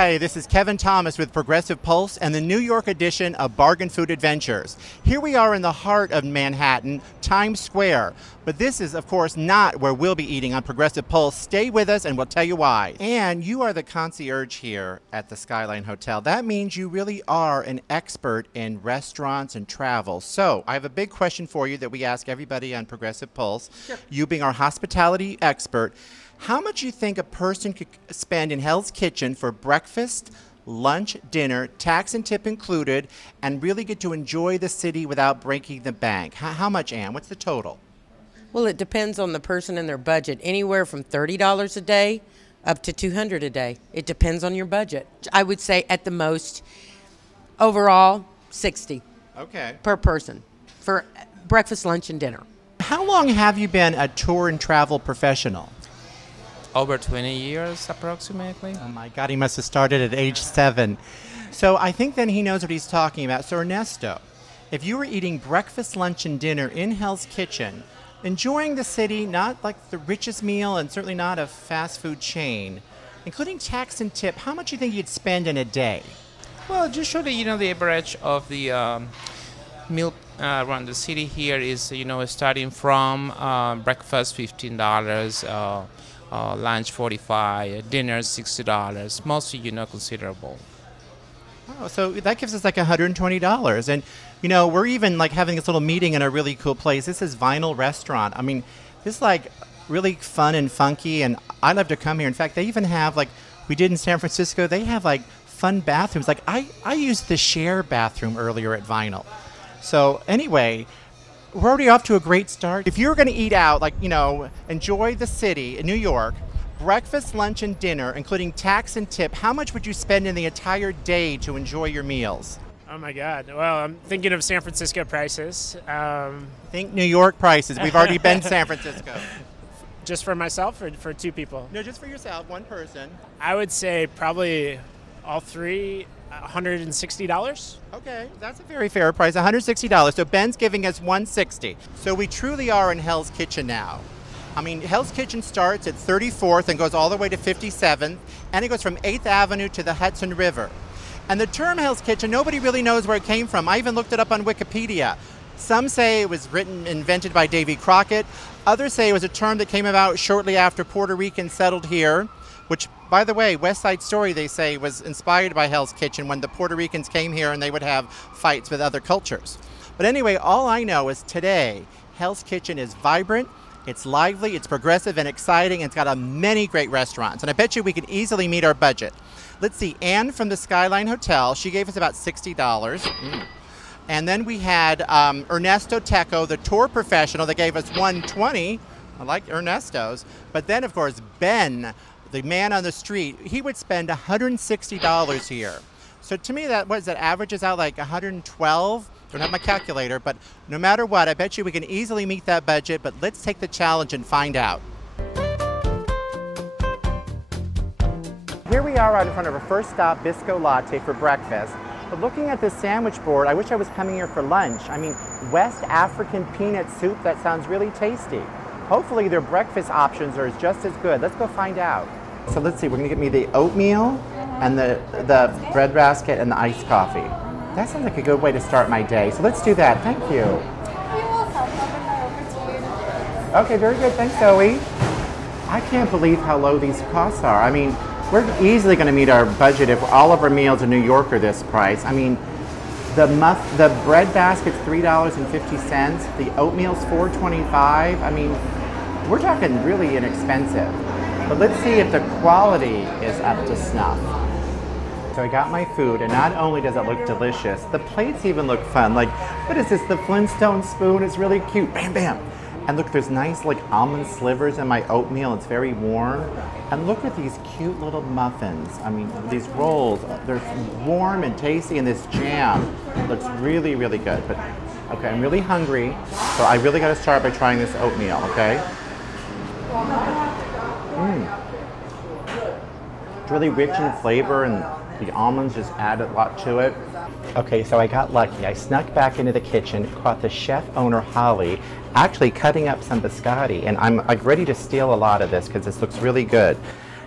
Hi, this is Kevin Thomas with Progressive Pulse and the New York edition of Bargain Food Adventures. Here we are in the heart of Manhattan, Times Square. But this is, of course, not where we'll be eating on Progressive Pulse. Stay with us and we'll tell you why. And you are the concierge here at the Skyline Hotel. That means you really are an expert in restaurants and travel. So I have a big question for you that we ask everybody on Progressive Pulse. Sure. You being our hospitality expert, how much do you think a person could spend in Hell's Kitchen for breakfast, lunch, dinner, tax and tip included, and really get to enjoy the city without breaking the bank? How much, Ann? What's the total? Well, it depends on the person and their budget. Anywhere from $30 a day up to $200 a day. It depends on your budget. I would say at the most, overall, $60 per person for breakfast, lunch, and dinner. How long have you been a tour and travel professional? Over 20 years, approximately. Oh my God, he must have started at age 7. So I think then he knows what he's talking about. So Ernesto, if you were eating breakfast, lunch, and dinner in Hell's Kitchen, enjoying the city, not like the richest meal and certainly not a fast food chain, including tax and tip, how much do you think you'd spend in a day? Well, usually, the average of the meal around the city here is, starting from breakfast $15, lunch $45, dinner $60, mostly, considerable. Oh, so that gives us like $120. And, we're even like having this little meeting in a really cool place. This is Vinyl Restaurant. I mean, this is like really fun and funky, and I love to come here. In fact, they even have, like we did in San Francisco, they have like fun bathrooms. Like I used the share bathroom earlier at Vinyl. So anyway, we're already off to a great start. If you're going to eat out, like, enjoy the city in New York, breakfast, lunch, and dinner, including tax and tip, how much would you spend in the entire day to enjoy your meals? Oh my God. Well, I'm thinking of San Francisco prices. Think New York prices. We've already been San Francisco. Just for myself or for 2 people? No, just for yourself, one person. I would say probably all 3, $160. Okay, that's a very fair price, $160. So Ben's giving us $160. So we truly are in Hell's Kitchen now. I mean, Hell's Kitchen starts at 34th and goes all the way to 57th, and it goes from 8th Avenue to the Hudson River. And the term Hell's Kitchen, nobody really knows where it came from. I even looked it up on Wikipedia. Some say it was invented by Davy Crockett. Others say it was a term that came about shortly after Puerto Ricans settled here, which, by the way, West Side Story, they say, was inspired by Hell's Kitchen when the Puerto Ricans came here and they would have fights with other cultures. But anyway, all I know is today, Hell's Kitchen is vibrant, it's lively, it's progressive and exciting, and it's got many great restaurants. And I bet you we can easily meet our budget. Let's see, Ann from the Skyline Hotel, she gave us about $60. And then we had Ernesto Teco, the tour professional, that gave us $120. I like Ernesto's. But then, of course, Ben, the man on the street, he would spend $160 here. So to me, that averages out like $112. Don't have my calculator, but no matter what, I bet you we can easily meet that budget. But let's take the challenge and find out. Here we are out in front of our first stop, Bisco Latte, for breakfast. But looking at this sandwich board, I wish I was coming here for lunch. I mean, West African peanut soup, that sounds really tasty. Hopefully their breakfast options are just as good. Let's go find out. So let's see, we're gonna get me the oatmeal and the bread basket and the iced coffee. That sounds like a good way to start my day. So let's do that, thank you. You're welcome, I'll bring that over to you. Okay, very good, thanks Zoe. I can't believe how low these costs are. I mean, we're easily gonna meet our budget if all of our meals in New York are this price. I mean, the bread basket's $3.50, the oatmeal's $4.25. I mean, we're talking really inexpensive. But let's see if the quality is up to snuff. So I got my food, and not only does it look delicious, the plates even look fun. Like, what is this, the Flintstone spoon? It's really cute, bam, bam. And look, there's nice like almond slivers in my oatmeal. It's very warm. And look at these cute little muffins. I mean, these rolls, they're warm and tasty, and this jam looks really, really good. But okay, I'm really hungry, so I really gotta start by trying this oatmeal, okay? It's really rich in flavor, and the almonds just add a lot to it. Okay, so I got lucky. I snuck back into the kitchen, caught the chef owner, Holly, actually cutting up some biscotti, and I'm like ready to steal a lot of this because this looks really good.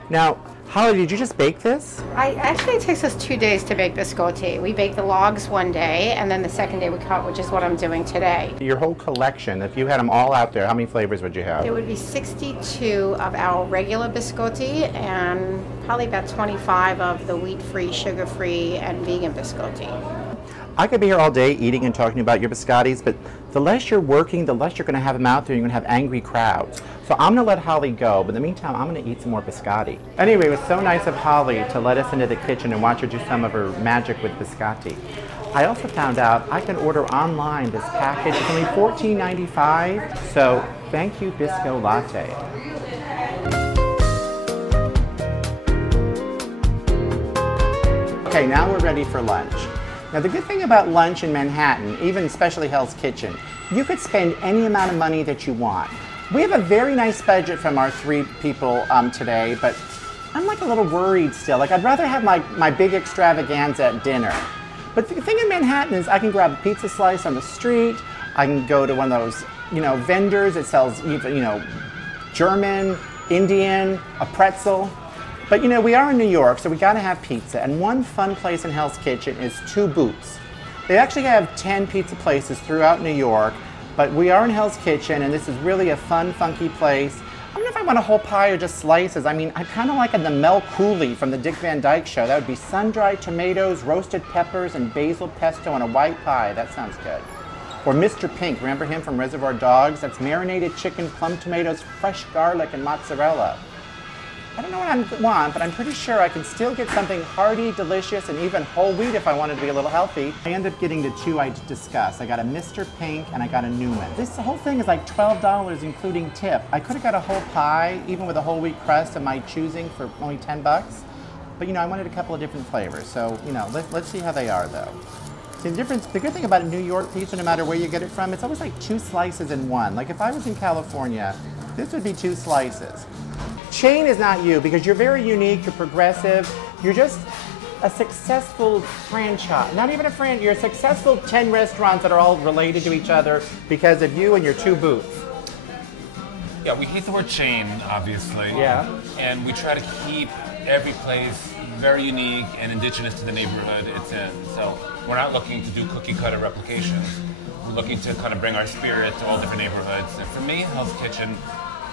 Now, Holly, did you just bake this? Actually, it takes us 2 days to bake biscotti. We bake the logs one day, and then the second day we cut, which is what I'm doing today. Your whole collection, if you had them all out there, how many flavors would you have? There would be 62 of our regular biscotti and probably about 25 of the wheat-free, sugar-free, and vegan biscotti. I could be here all day eating and talking about your biscottis, but the less you're working, the less you're going to have them out there. You're going to have angry crowds. So I'm going to let Holly go, but in the meantime, I'm going to eat some more biscotti. Anyway, it was so nice of Holly to let us into the kitchen and watch her do some of her magic with biscotti. I also found out I can order online this package. It's only $14.95, so thank you, Bisco Latte. Okay, now we're ready for lunch. Now the good thing about lunch in Manhattan, even especially Hell's Kitchen, you could spend any amount of money that you want. We have a very nice budget from our 3 people today, but I'm like a little worried still. Like I'd rather have my big extravaganza at dinner. But the thing in Manhattan is I can grab a pizza slice on the street, I can go to one of those, vendors that sells, German, Indian, a pretzel. But we are in New York, so we gotta have pizza. And one fun place in Hell's Kitchen is Two Boots. They actually have 10 pizza places throughout New York, but we are in Hell's Kitchen, and this is really a fun, funky place. I don't know if I want a whole pie or just slices. I mean, I kind of like the Mel Cooley from the Dick Van Dyke Show. That would be sun-dried tomatoes, roasted peppers, and basil pesto on a white pie. That sounds good. Or Mr. Pink, remember him from Reservoir Dogs? That's marinated chicken, plum tomatoes, fresh garlic, and mozzarella. I don't know what I want, but I'm pretty sure I can still get something hearty, delicious, and even whole wheat if I wanted to be a little healthy. I end up getting the 2 I discussed. I got a Mr. Pink and I got a Newman. This whole thing is like $12 including tip. I could have got a whole pie, even with a whole wheat crust of my choosing for only 10 bucks. But I wanted a couple of different flavors. So, let's see how they are though. See, the good thing about a New York pizza, no matter where you get it from, it's always like 2 slices in one. Like if I was in California, this would be 2 slices. Chain is not you because you're very unique, you're progressive, you're just a successful franchise. Not even a franchise, you're a successful 10 restaurants that are all related to each other because of you and your 2 booths. Yeah, we hate the word chain, obviously. Yeah. And we try to keep every place very unique and indigenous to the neighborhood it's in. So we're not looking to do cookie cutter replications. We're looking to kind of bring our spirit to all different neighborhoods. And for me, Hell's Kitchen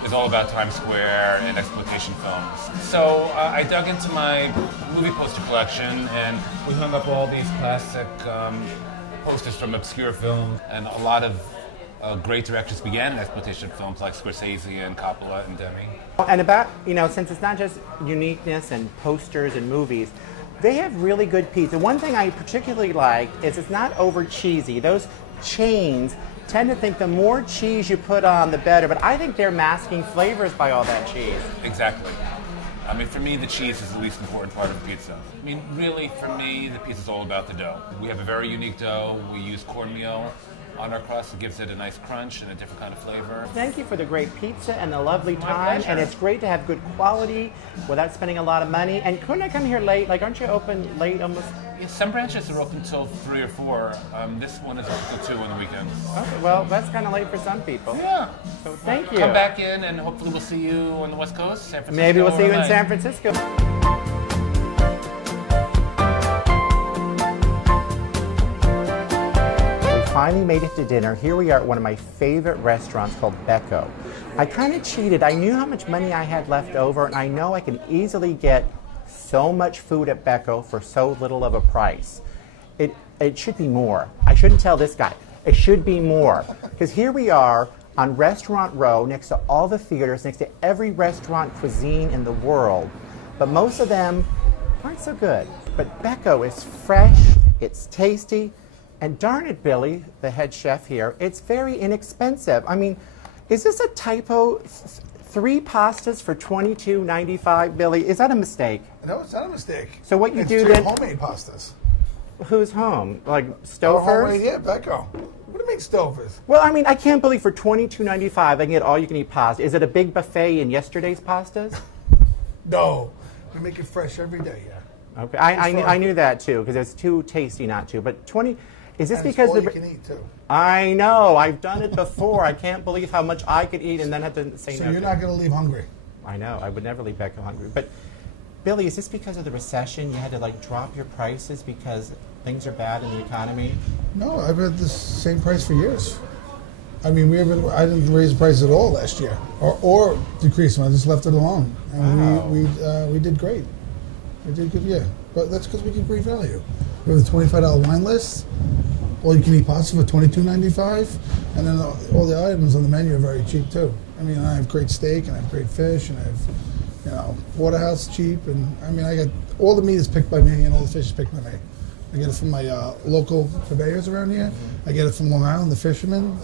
is all about Times Square and exploitation films. So I dug into my movie poster collection and we hung up all these classic posters from obscure films, and a lot of great directors began in exploitation films like Scorsese and Coppola and Demi. And about, since it's not just uniqueness and posters and movies, they have really good pizza. One thing I particularly like is it's not over cheesy. Those chains tend to think the more cheese you put on, the better, but I think they're masking flavors by all that cheese. Exactly. I mean, for me, the cheese is the least important part of the pizza. I mean, really, for me, the pizza is all about the dough. We have a very unique dough. We use cornmeal on our crust. It gives it a nice crunch and a different kind of flavor. Thank you for the great pizza and the lovely time. pleasure. And it's great to have good quality without spending a lot of money. And couldn't I come here late? Like, aren't you open late almost? Yeah, some branches are open till 3 or 4. This one is open till 2 on the weekends. Okay, well, that's kind of late for some people. Yeah. So thank you. Come back in and hopefully we'll see you on the West Coast, San Francisco. Maybe we'll see you in LA. San Francisco. Finally made it to dinner. Here we are at one of my favorite restaurants called Becco. I kind of cheated. I knew how much money I had left over, and I know I can easily get so much food at Becco for so little of a price. It should be more. I shouldn't tell this guy. It should be more. Because here we are on Restaurant Row, next to all the theaters, next to every restaurant cuisine in the world. But most of them aren't so good. But Becco is fresh, it's tasty, and darn it, Billy, the head chef here, it's very inexpensive. I mean, is this a typo? 3 pastas for $22.95, Billy? Is that a mistake? No, it's not a mistake. So what you it's do 3 then? homemade pastas. Who's home? Like Oh, Stouffer's? homemade, yeah, Becco. What do you mean Stouffer's? Well, I mean, I can't believe for $22.95 I can get all-you-can-eat pasta. Is it a big buffet in yesterday's pastas? No, we make it fresh every day. Yeah. Okay, I knew that too because it's too tasty not to. But 20. Is this And because it's all you can eat too. I know. I've done it before. I can't believe how much I could eat and then have to say So no. you're not going to leave hungry. I know. I would never leave Becco hungry. But Billy, is this because of the recession? You had to like drop your prices because things are bad in the economy? No, I've had the same price for years. I mean, I didn't raise the price at all last year, or decrease them. I just left it alone, and we did great. We did good, yeah. But that's because we give great value. We have the $25 wine list, all you can eat pasta for $22.95, and then all the items on the menu are very cheap too. I mean, I have great steak, and I have great fish, and I have, porterhouse cheap, and I mean, I got all the meat is picked by me, and all the fish is picked by me. I get it from my local purveyors around here. I get it from Long Island, the fishermen.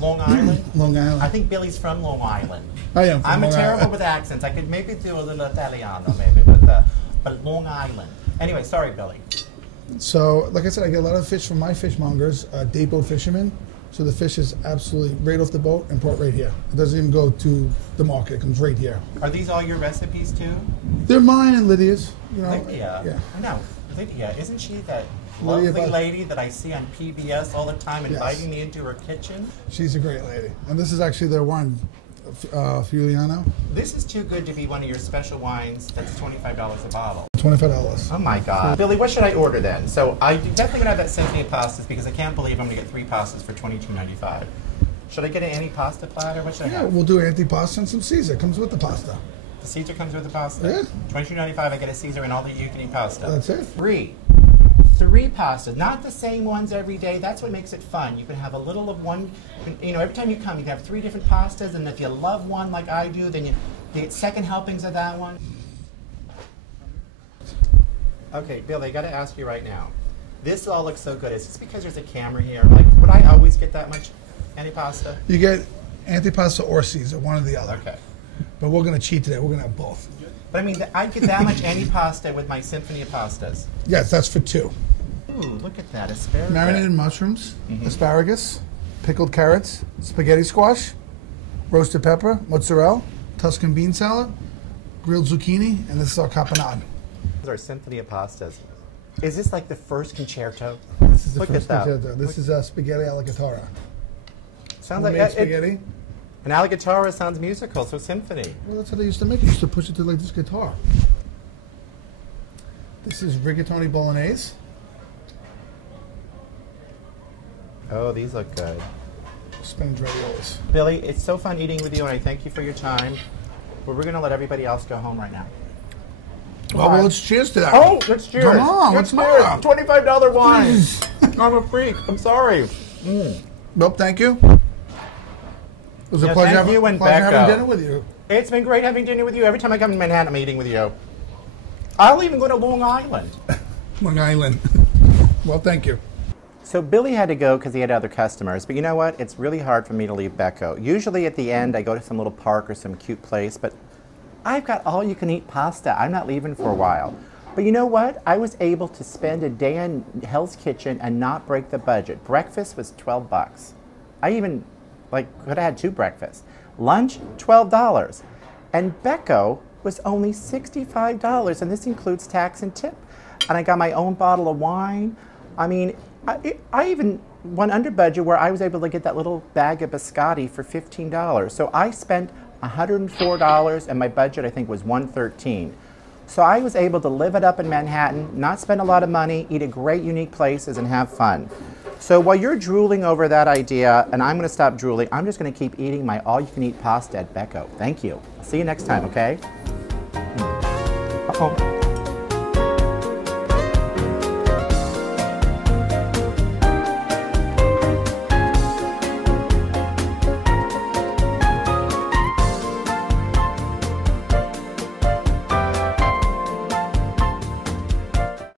Long Island? Long Island. I think Billy's from Long Island. I am. I'm Long terrible Island. with accents. I could maybe do a little Italiano, maybe, but Long Island. Anyway, sorry, Billy. So, like I said, I get a lot of fish from my fishmongers, day boat fishermen. So the fish is absolutely right off the boat and brought right here. It doesn't even go to the market. It comes right here. Are these all your recipes too? They're mine and Lydia's. Lydia? Yeah. I know. Lydia, isn't she that lovely lady that I see on PBS all the time inviting me into her kitchen? She's a great lady. And this is actually their wine, Giuliano. This is too good to be one of your special wines. That's $25 a bottle. $25. Oh my God. Billy, what should I order then? So I definitely gonna have that symphony of pastas because I can't believe I'm gonna get 3 pastas for $22.95. Should I get an antipasta platter? What should I have? Yeah, we'll do antipasta and some Caesar. Comes with the pasta. The Caesar comes with the pasta? Yeah. $22.95, I get a Caesar and all the you-can-eat pasta. That's it. 3 pastas, not the same ones every day. That's what makes it fun. You can have a little of one, every time you come, you can have 3 different pastas, and if you love one like I do, then you get second helpings of that one. Okay, Billy, I got to ask you right now. This all looks so good. Is this because there's a camera here? Like, would I always get that much antipasta? You get antipasta or Caesar, one or the other. Okay. But we're going to cheat today. We're going to have both. But I mean, I'd get that much antipasta with my symphony of pastas. Yes, that's for 2. Ooh, look at that, asparagus. Marinated mushrooms, asparagus, pickled carrots, spaghetti squash, roasted pepper, mozzarella, Tuscan bean salad, grilled zucchini, and this is our caponade. These are symphony of pastas. Is this like the first concerto? This is the Look first at that. concerto. This is spaghetti alla guitarra. Sounds Homemade like spaghetti. An alla guitarra sounds musical, so symphony. Well, that's how they used to make it. They used to push it to like this guitar. This is rigatoni bolognese. Oh, these look good. Spinach raviolis. Billy, it's so fun eating with you, and I thank you for your time. But we're going to let everybody else go home right now. Well, let's cheers to that. Oh, let's cheers. Come on, let's what's cheers. more? $25 wine. I'm a freak. I'm sorry. Well, thank you. It was a pleasure, thank you and pleasure Becca. having dinner with you. It's been great having dinner with you. Every time I come to Manhattan, I'm eating with you. I'll even go to Long Island. Long Island. Well, thank you. So Billy had to go because he had other customers, but you know what? It's really hard for me to leave Becco. Usually at the end I go to some little park or some cute place, but I've got all you can eat pasta. I'm not leaving for a while. But you know what? I was able to spend a day in Hell's Kitchen and not break the budget. Breakfast was $12. I even could have had 2 breakfasts. Lunch, $12. And Becco was only $65, and this includes tax and tip. And I got my own bottle of wine. I mean, I even went under budget where I was able to get that little bag of biscotti for $15. So I spent $104, and my budget I think was $113. So I was able to live it up in Manhattan, not spend a lot of money, eat at great unique places, and have fun. So while you're drooling over that idea, and I'm going to stop drooling, I'm just going to keep eating my all-you-can-eat pasta at Becco. Thank you. See you next time, okay? Uh-oh.